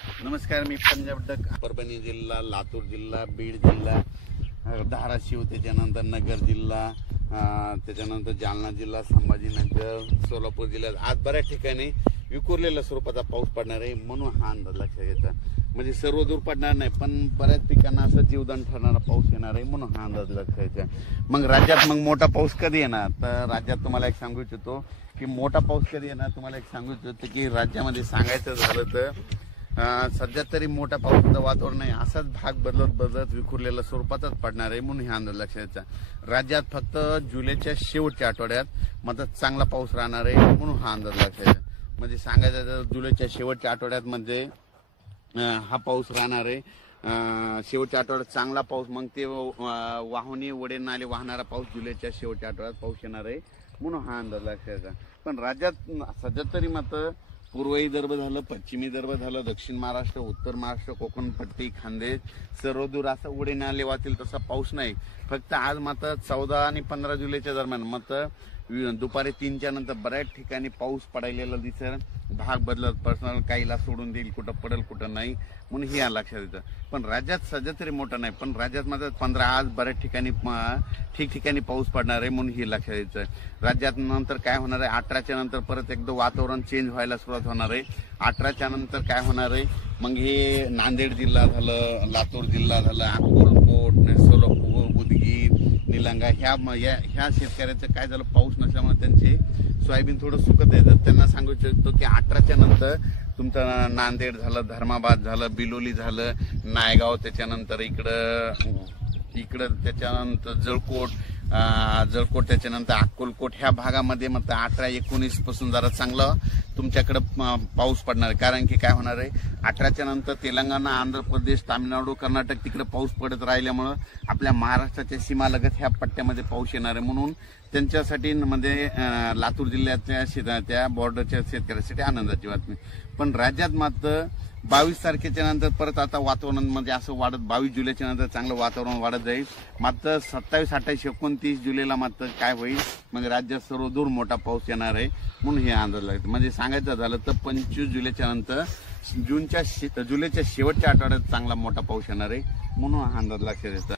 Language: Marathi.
नमस्कार, मी पंजाब डक. परभणी जिल्हा, लातूर जिल्हा, बीड जिल्हा, धाराशिव, त्याच्यानंतर नगर जिल्हा, त्याच्यानंतर जालना जिल्हा, संभाजीनगर, सोलापूर जिल्ह्यात आज बऱ्याच ठिकाणी विखुरलेल्या स्वरूपाचा पाऊस पडणार आहे. म्हणून हा अंदाज लक्षात घ्यायचा. म्हणजे सर्व दूर पडणार नाही, पण बऱ्याच ठिकाणी असं जीवदान ठरणारा पाऊस येणार आहे. म्हणून हा अंदाज लक्षात घ्यायचा. मग राज्यात मोठा पाऊस कधी येणार, तर राज्यात तुम्हाला एक सांगू इच्छितो की मोठा पाऊस कधी येणार. तुम्हाला एक सांगू इच्छितो की राज्यामध्ये सांगायचं झालं तर सध्या तरी मोठा पावसाचं वातावरण नाही, असाच भाग बदलत विखुरलेल्या स्वरूपातच पडणार आहे. म्हणून हे अंदाज लक्षात घ्यायचा. राज्यात फक्त जुलैच्या शेवटच्या आठवड्यात मात्र चांगला पाऊस राहणार आहे. म्हणून हा अंदाज लक्षात घ्यायचा. म्हणजे सांगायचं तर जुलैच्या शेवटच्या आठवड्यात म्हणजे हा पाऊस राहणार आहे. शेवटच्या आठवड्यात चांगला पाऊस, मग ते वाहने वडे नाले वाहणारा पाऊस जुलैच्या शेवटच्या आठवड्यात पाऊस येणार आहे. म्हणून हा अंदाज लक्षात घ्यायचा. पण राज्यात सध्या तरी मात्र पूर्व विदर्भ झालं, पश्चिमी विदर्भ झालं, दक्षिण महाराष्ट्र, उत्तर महाराष्ट्र, कोकण पट्टी, खानदेश सर्व दूर असं उडे नाले वाहतील तसा पाऊस नाही. फक्त आज मात्र 14 आणि 15 जुलैच्या दरम्यान मात्र दुपारी 3च्या नंतर बऱ्याच ठिकाणी पाऊस पडायला दिसेल. भाग बदलत पर्सनल काहीला सोडून देईल, कुठं पडेल कुठं नाही. म्हणून हे लक्षात येतं. पण राज्यात सध्या तरी मोठं नाही, पण राज्यात मात्र 15 आज बऱ्याच ठिकाणी ठिकठिकाणी पाऊस पडणार आहे. म्हणून हे लक्षात यायचं. राज्यात नंतर काय होणार आहे, 18च्या नंतर परत एकदा वातावरण चेंज व्हायला सुरुवात होणार आहे. 18च्या नंतर काय होणार आहे, मग हे नांदेड जिल्हा झालं, लातूर जिल्हा झालं, अक्कलकोट, सोलापूर, उदगीर, निलंगा ह्या शेतकऱ्याचं काय झालं, पाऊस नसल्यामुळे त्यांचे सोयाबीन थोडं सुकत आहे. तर त्यांना सांगू इच्छितो की 18च्या नंतर तुमचं नांदेड झालं, धर्माबाद झालं, बिलोली झालं, नायगाव, त्याच्यानंतर इकडं त्याच्यानंतर जळकोट, त्याच्यानंतर अक्कलकोट ह्या भागामध्ये मग 18-19 पासून जरा चांगला तुमच्याकडं पाऊस पडणार आहे. कारण की काय होणार आहे, 18च्या नंतर तेलंगणा, आंध्र प्रदेश, तामिळनाडू, कर्नाटक तिकडे पाऊस पडत राहिल्यामुळं आपल्या महाराष्ट्राच्या सीमालगत ह्या पट्ट्यामध्ये पाऊस येणार आहे. म्हणून त्यांच्यासाठी म्हणजे लातूर जिल्ह्याच्या त्या बॉर्डरच्या शेतकऱ्यांसाठी आनंदाची बातमी. पण राज्यात मात्र 22 तारखेच्या नंतर परत आता वातावरण म्हणजे असं वाढत 22 जुलैच्या नंतर चांगलं वातावरण वाढत जाईल. मात्र 27, 28, 29 जुलैला मात्र काय होईल, मग राज्यात सर्व दूर मोठा पाऊस येणार आहे. म्हणून हे अंदाज लागतं. म्हणजे सांगायचं झालं तर 25 जुलैच्या नंतर जुलैच्या शेवटच्या आठवड्यात चांगला मोठा पाऊस येणार आहे. म्हणून हा अंदाज लक्षात येतो.